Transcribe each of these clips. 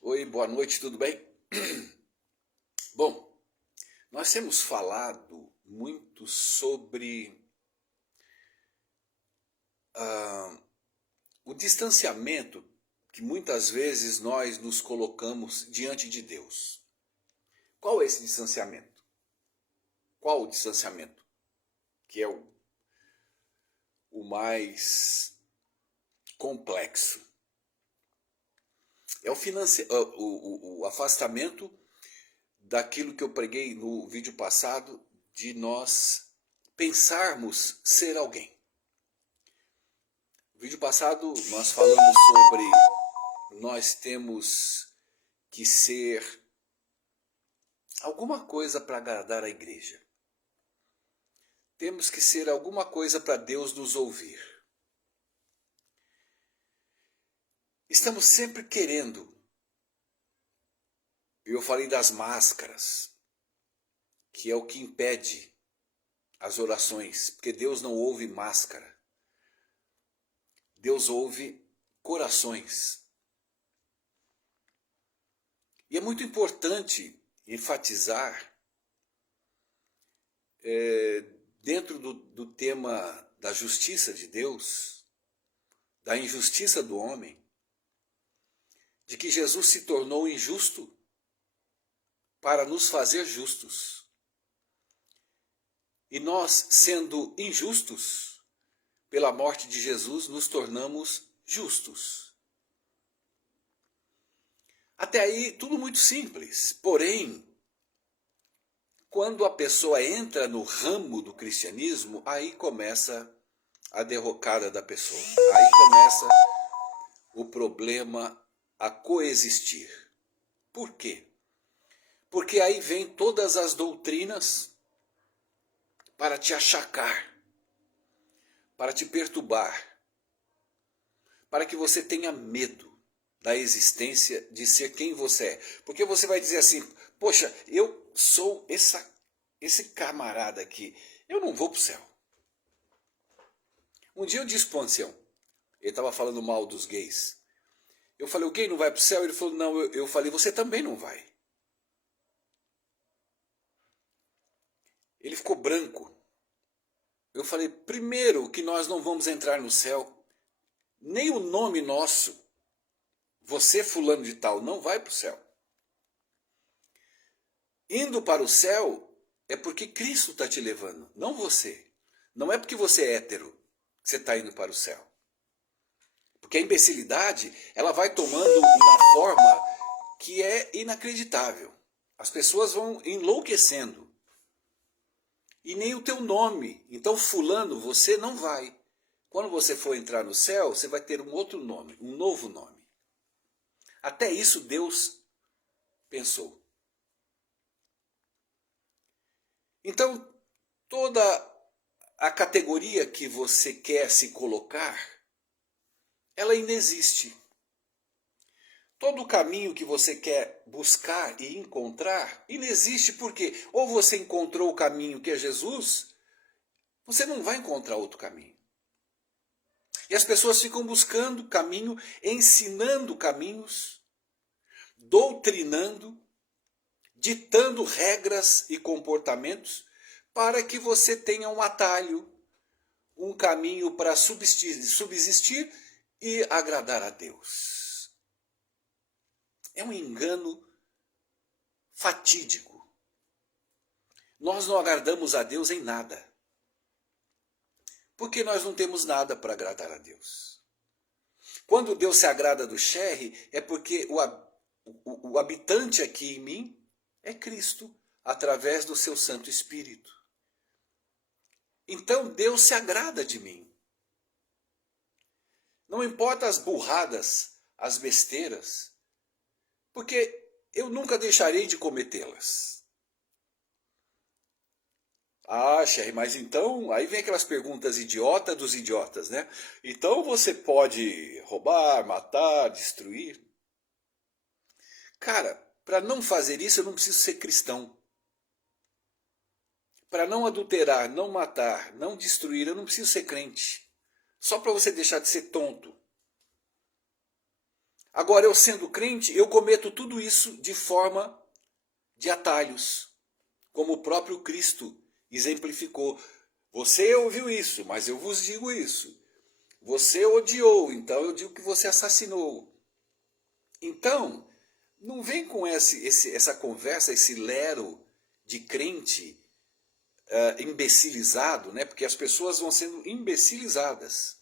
Oi, boa noite, tudo bem? Bom, nós temos falado muito sobre o distanciamento que muitas vezes nós nos colocamos diante de Deus. Qual é esse distanciamento? Qual o distanciamento? Que é o mais complexo. É o afastamento daquilo que eu preguei no vídeo passado, de nós pensarmos ser alguém. No vídeo passado nós falamos sobre nós temos que ser alguma coisa para agradar a igreja. Temos que ser alguma coisa para Deus nos ouvir. Estamos sempre querendo. Eu falei das máscaras, que é o que impede as orações, porque Deus não ouve máscara. Deus ouve corações. E é muito importante enfatizar, dentro do tema da justiça de Deus, da injustiça do homem, de que Jesus se tornou injusto para nos fazer justos. E nós, sendo injustos, pela morte de Jesus, nos tornamos justos. Até aí, tudo muito simples. Porém, quando a pessoa entra no ramo do cristianismo, aí começa a derrocada da pessoa. Aí começa o problema a coexistir. Por quê? Porque aí vem todas as doutrinas para te achacar, para te perturbar, para que você tenha medo da existência de ser quem você é. Porque você vai dizer assim, poxa, eu sou esse camarada aqui, eu não vou para o céu. Um dia eu disse para o ancião, ele estava falando mal dos gays. Eu falei, o gay não vai para o céu? Ele falou, não, eu falei, você também não vai. Ele ficou branco. Eu falei, primeiro que nós não vamos entrar no céu, nem o nome nosso, você fulano de tal, não vai para o céu. Indo para o céu é porque Cristo está te levando, não você. Não é porque você é hétero que você está indo para o céu. Porque a imbecilidade, ela vai tomando uma forma que é inacreditável. As pessoas vão enlouquecendo. E nem o teu nome. Então, fulano, você não vai. Quando você for entrar no céu, você vai ter um outro nome, um novo nome. Até isso Deus pensou. Então, toda a categoria que você quer se colocar, ela ainda existe. Todo o caminho que você quer buscar e encontrar, inexiste porque ou você encontrou o caminho que é Jesus, você não vai encontrar outro caminho. E as pessoas ficam buscando caminho, ensinando caminhos, doutrinando, ditando regras e comportamentos para que você tenha um atalho, um caminho para subsistir e agradar a Deus. É um engano fatídico. Nós não agradamos a Deus em nada. Porque nós não temos nada para agradar a Deus. Quando Deus se agrada do Sherry, é porque o habitante aqui em mim é Cristo, através do seu Santo Espírito. Então Deus se agrada de mim. Não importa as burradas, as besteiras, porque eu nunca deixarei de cometê-las. Ah, Sherry, mas então, aí vem aquelas perguntas idiota dos idiotas, né? Então você pode roubar, matar, destruir? Cara, para não fazer isso eu não preciso ser cristão. Para não adulterar, não matar, não destruir, eu não preciso ser crente. Só para você deixar de ser tonto. Agora, eu sendo crente, eu cometo tudo isso de forma de atalhos, como o próprio Cristo exemplificou. Você ouviu isso, mas eu vos digo isso. Você odiou, então eu digo que você assassinou. Então, não vem com essa conversa, esse lero de crente imbecilizado, né? Porque as pessoas vão sendo imbecilizadas.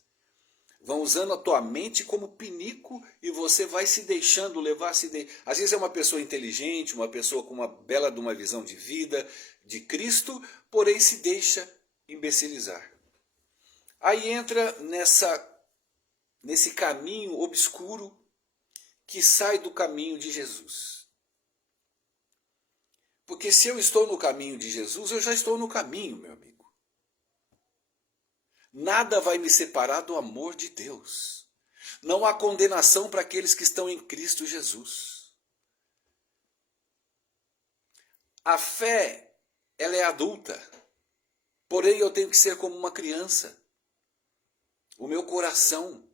Vão usando a tua mente como pinico e você vai se deixando levar. Às vezes é uma pessoa inteligente, uma pessoa com uma bela de uma visão de vida, de Cristo, porém se deixa imbecilizar. Aí entra nesse caminho obscuro que sai do caminho de Jesus. Porque se eu estou no caminho de Jesus, eu já estou no caminho, meu amigo. Nada vai me separar do amor de Deus. Não há condenação para aqueles que estão em Cristo Jesus. A fé, ela é adulta. Porém, eu tenho que ser como uma criança. O meu coração.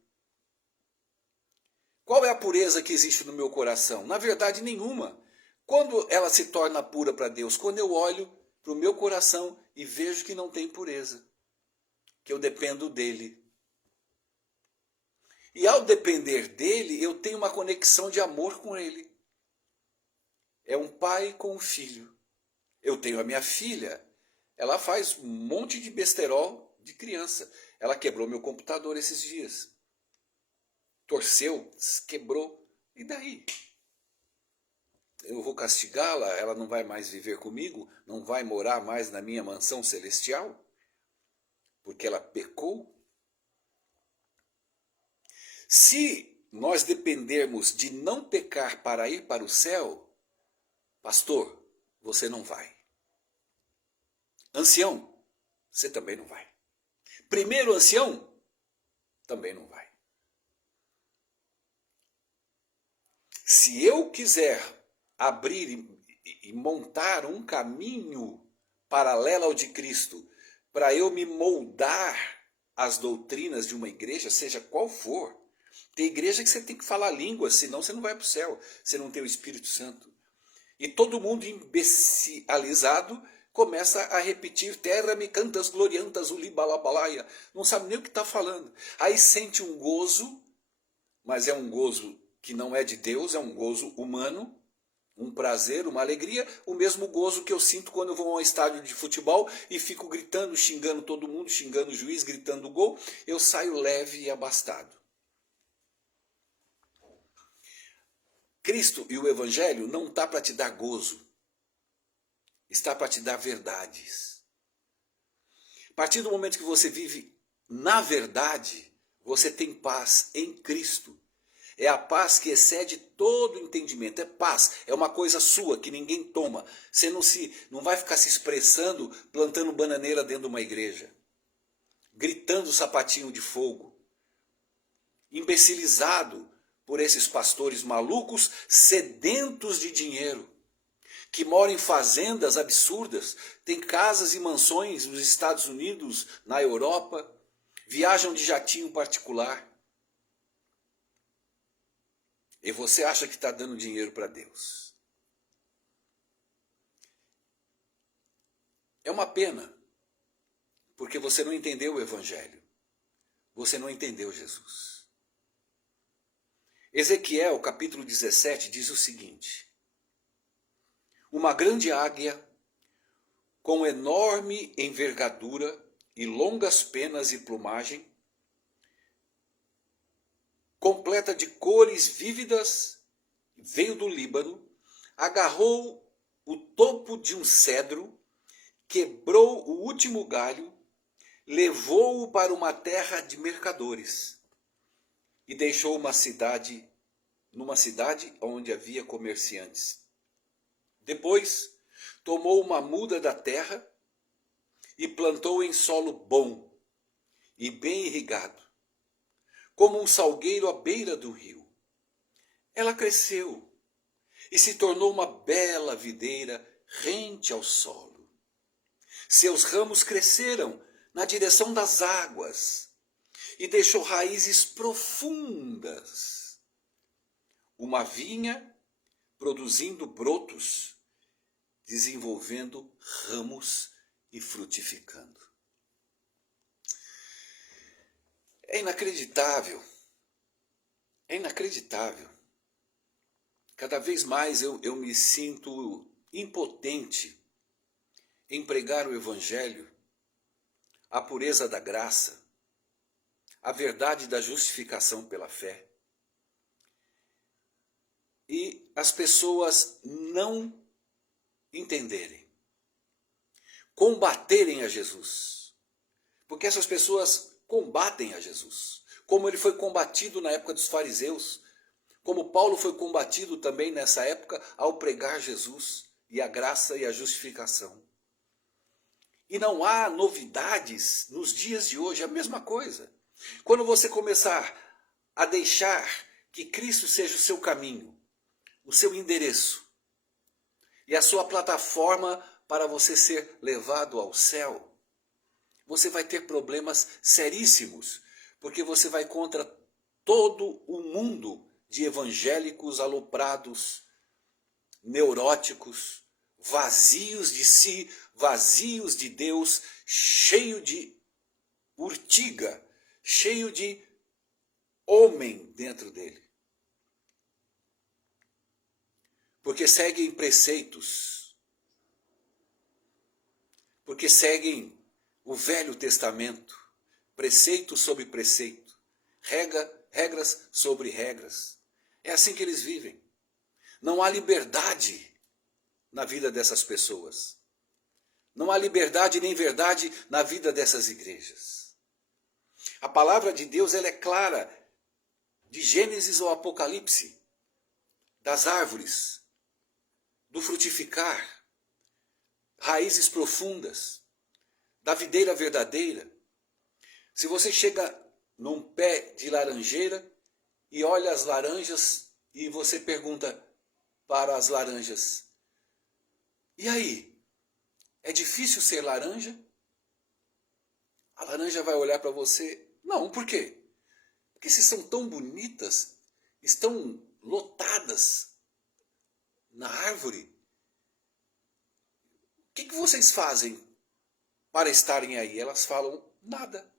Qual é a pureza que existe no meu coração? Na verdade, nenhuma. Quando ela se torna pura para Deus? Quando eu olho para o meu coração e vejo que não tem pureza. Que eu dependo dele. E ao depender dele, eu tenho uma conexão de amor com ele. É um pai com um filho. Eu tenho a minha filha, ela faz um monte de besterol de criança. Ela quebrou meu computador esses dias. Torceu, quebrou. E daí? Eu vou castigá-la? Ela não vai mais viver comigo? Não vai morar mais na minha mansão celestial? Porque ela pecou? Se nós dependermos de não pecar para ir para o céu, pastor, você não vai. Ancião, você também não vai. Primeiro ancião, também não vai. Se eu quiser abrir e montar um caminho paralelo ao de Cristo, para eu me moldar às doutrinas de uma igreja, seja qual for, tem igreja que você tem que falar línguas, senão você não vai para o céu, você não tem o Espírito Santo. E todo mundo imbecilizado começa a repetir terra me cantas gloriantas ulibalabalaia. Não sabe nem o que está falando. Aí sente um gozo, mas é um gozo que não é de Deus, é um gozo humano, um prazer, uma alegria, o mesmo gozo que eu sinto quando eu vou a um estádio de futebol e fico gritando, xingando todo mundo, xingando o juiz, gritando gol, eu saio leve e abastado. Cristo e o Evangelho não está para te dar gozo, está para te dar verdades. A partir do momento que você vive na verdade, você tem paz em Cristo. É a paz que excede todo entendimento. É paz, é uma coisa sua que ninguém toma. Você não vai ficar se expressando, plantando bananeira dentro de uma igreja, gritando sapatinho de fogo, imbecilizado por esses pastores malucos sedentos de dinheiro, que moram em fazendas absurdas, têm casas e mansões nos Estados Unidos, na Europa, viajam de jatinho particular. E você acha que está dando dinheiro para Deus. É uma pena, porque você não entendeu o Evangelho. Você não entendeu Jesus. Ezequiel, capítulo 17, diz o seguinte: uma grande águia, com enorme envergadura e longas penas e plumagem, completa de cores vívidas, veio do Líbano, agarrou o topo de um cedro, quebrou o último galho, levou-o para uma terra de mercadores e deixou numa cidade onde havia comerciantes. Depois, tomou uma muda da terra e plantou em solo bom e bem irrigado, como um salgueiro à beira do rio. Ela cresceu e se tornou uma bela videira rente ao solo. Seus ramos cresceram na direção das águas e deixou raízes profundas. uma vinha produzindo brotos, desenvolvendo ramos e frutificando. É inacreditável. É inacreditável. Cada vez mais eu me sinto impotente em pregar o Evangelho, a pureza da graça, a verdade da justificação pela fé. E as pessoas não entenderem, combaterem a Jesus. Porque essas pessoas combatem a Jesus, como ele foi combatido na época dos fariseus, como Paulo foi combatido também nessa época ao pregar Jesus e a graça e a justificação. E não há novidades nos dias de hoje, é a mesma coisa. Quando você começar a deixar que Cristo seja o seu caminho, o seu endereço e a sua plataforma para você ser levado ao céu, você vai ter problemas seríssimos, porque você vai contra todo o mundo de evangélicos aloprados, neuróticos, vazios de si, vazios de Deus, cheio de urtiga, cheio de homem dentro dele. Porque seguem preceitos, porque seguem o Velho Testamento, preceito sobre preceito, regras sobre regras. É assim que eles vivem. Não há liberdade na vida dessas pessoas. Não há liberdade nem verdade na vida dessas igrejas. A palavra de Deus ela é clara, de Gênesis ao Apocalipse, das árvores, do frutificar, raízes profundas, da videira verdadeira. Se você chega num pé de laranjeira e olha as laranjas e você pergunta para as laranjas: e aí, é difícil ser laranja? A laranja vai olhar para você: não, por quê? Porque se são tão bonitas, estão lotadas na árvore, o que vocês fazem para estarem aí? Elas falam: nada.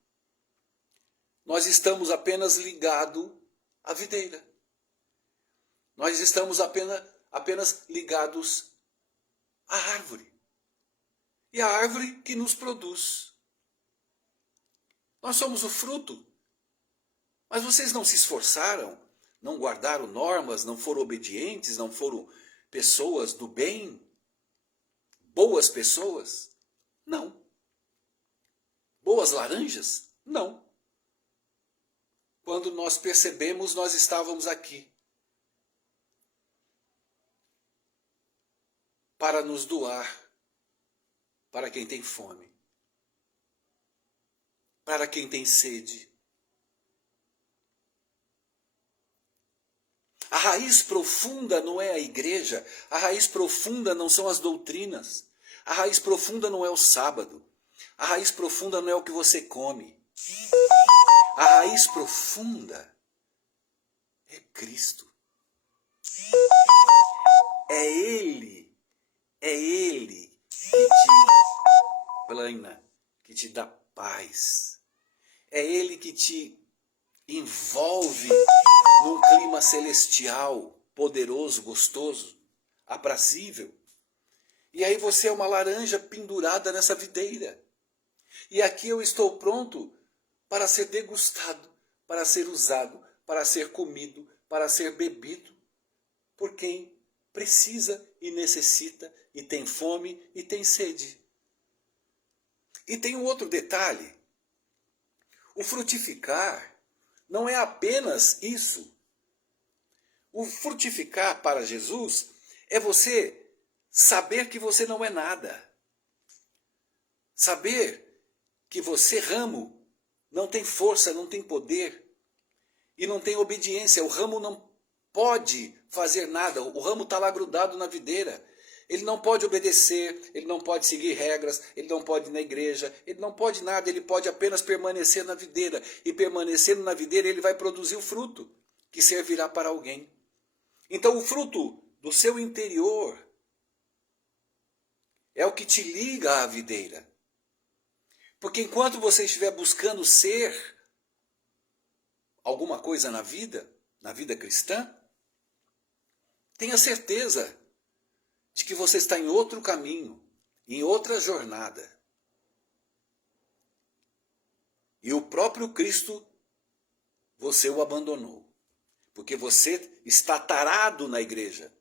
Nós estamos apenas ligados à videira. Nós estamos apenas ligados à árvore. E a árvore que nos produz. Nós somos o fruto. Mas vocês não se esforçaram, não guardaram normas, não foram obedientes, não foram pessoas do bem, boas pessoas? Não. Boas laranjas? Não. Quando nós percebemos, nós estávamos aqui para nos doar para quem tem fome, para quem tem sede. A raiz profunda não é a igreja, a raiz profunda não são as doutrinas, a raiz profunda não é o sábado, a raiz profunda não é o que você come. A raiz profunda é Cristo. É Ele que te plana, que te dá paz. É Ele que te envolve num clima celestial, poderoso, gostoso, aprazível. E aí você é uma laranja pendurada nessa videira. E aqui eu estou pronto para ser degustado, para ser usado, para ser comido, para ser bebido por quem precisa e necessita, e tem fome e tem sede. E tem um outro detalhe. O frutificar não é apenas isso. O frutificar para Jesus é você saber que você não é nada. Saber que você, ramo, não tem força, não tem poder e não tem obediência. O ramo não pode fazer nada. O ramo está lá grudado na videira. Ele não pode obedecer, ele não pode seguir regras, ele não pode ir na igreja, ele não pode nada, ele pode apenas permanecer na videira. E permanecendo na videira ele vai produzir o fruto que servirá para alguém. Então o fruto do seu interior é o que te liga à videira. Porque enquanto você estiver buscando ser alguma coisa na vida cristã, tenha certeza de que você está em outro caminho, em outra jornada. E o próprio Cristo, você o abandonou. Porque você está tarado na igreja.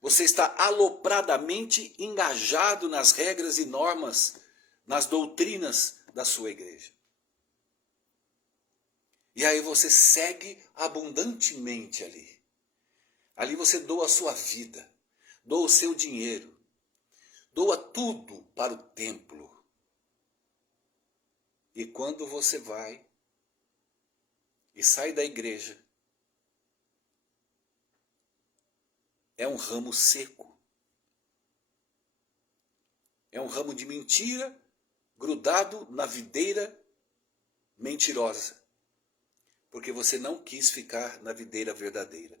Você está alopradamente engajado nas regras e normas, nas doutrinas da sua igreja. E aí você segue abundantemente ali. Ali você doa a sua vida, doa o seu dinheiro, doa tudo para o templo. E quando você vai e sai da igreja, é um ramo seco. É um ramo de mentira grudado na videira mentirosa. Porque você não quis ficar na videira verdadeira.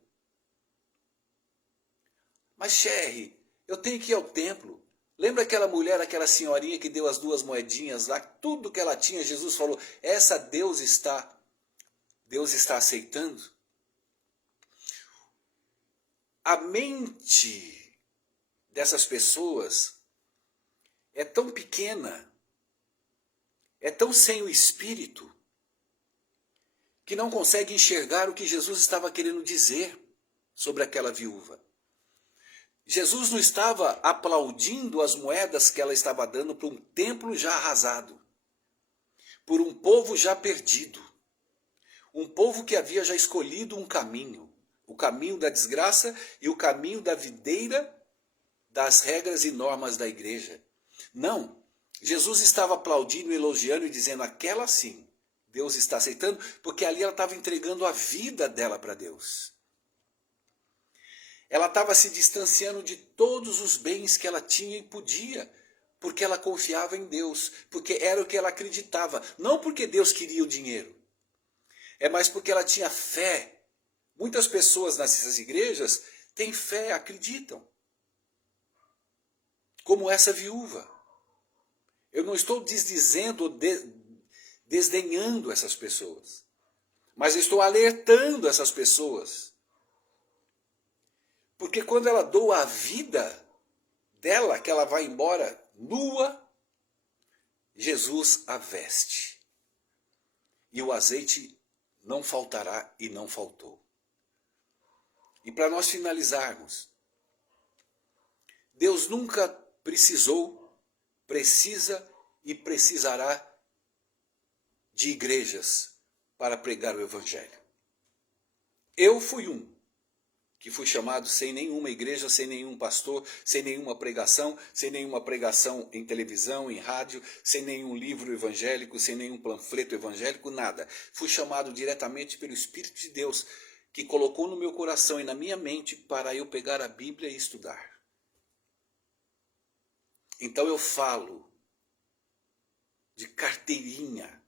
Mas Sherry, eu tenho que ir ao templo. Lembra aquela mulher, aquela senhorinha que deu as 2 moedinhas lá, tudo que ela tinha, Jesus falou, essa Deus está aceitando? A mente dessas pessoas é tão pequena, é tão sem o espírito, que não consegue enxergar o que Jesus estava querendo dizer sobre aquela viúva. Jesus não estava aplaudindo as moedas que ela estava dando para um templo já arrasado, por um povo já perdido, um povo que havia já escolhido um caminho, o caminho da desgraça e o caminho da videira das regras e normas da igreja. Não, Jesus estava aplaudindo, elogiando e dizendo, aquela sim, Deus está aceitando, porque ali ela estava entregando a vida dela para Deus. Ela estava se distanciando de todos os bens que ela tinha e podia, porque ela confiava em Deus, porque era o que ela acreditava. Não porque Deus queria o dinheiro, é mais porque ela tinha fé. Muitas pessoas nessas igrejas têm fé, acreditam. Como essa viúva. Eu não estou desdizendo ou desdenhando essas pessoas, mas estou alertando essas pessoas. Porque quando ela doa a vida dela, que ela vai embora nua, Jesus a veste. E o azeite não faltará e não faltou. E para nós finalizarmos, Deus nunca precisou, precisa e precisará de igrejas para pregar o Evangelho. Eu fui um que fui chamado sem nenhuma igreja, sem nenhum pastor, sem nenhuma pregação em televisão, em rádio, sem nenhum livro evangélico, sem nenhum panfleto evangélico, nada. Fui chamado diretamente pelo Espírito de Deus, que colocou no meu coração e na minha mente para eu pegar a Bíblia e estudar. Então eu falo de carteirinha.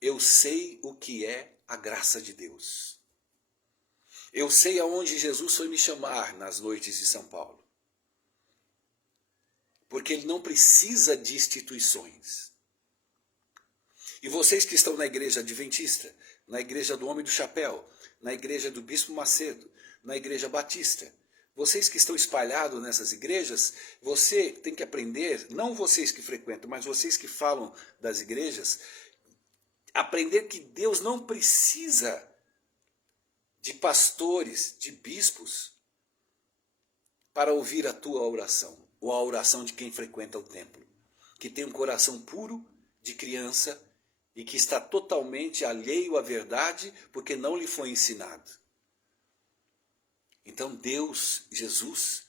Eu sei o que é a graça de Deus. Eu sei aonde Jesus foi me chamar nas noites de São Paulo. Porque ele não precisa de instituições. E vocês que estão na igreja adventista, na igreja do Homem do Chapéu, na igreja do Bispo Macedo, na igreja batista, vocês que estão espalhados nessas igrejas, você tem que aprender, não vocês que frequentam, mas vocês que falam das igrejas, aprender que Deus não precisa de pastores, de bispos, para ouvir a tua oração, ou a oração de quem frequenta o templo, que tem um coração puro de criança e que está totalmente alheio à verdade porque não lhe foi ensinado. Então Deus, Jesus,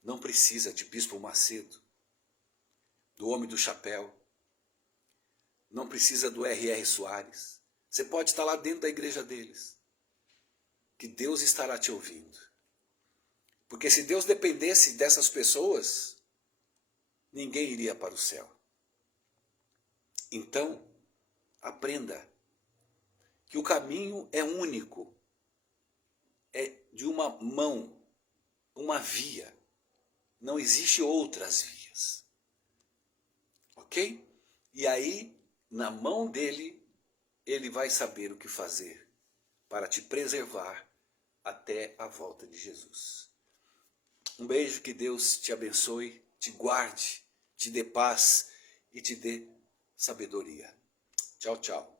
não precisa de Bispo Macedo, do Homem do Chapéu, não precisa do R.R. Soares. Você pode estar lá dentro da igreja deles, que Deus estará te ouvindo. Porque se Deus dependesse dessas pessoas, ninguém iria para o céu. Então, aprenda que o caminho é único, é de uma mão, uma via. Não existe outras vias. Ok? E aí, na mão dele, ele vai saber o que fazer para te preservar até a volta de Jesus. Um beijo, que Deus te abençoe, te guarde, te dê paz e te dê sabedoria. Tchau, tchau.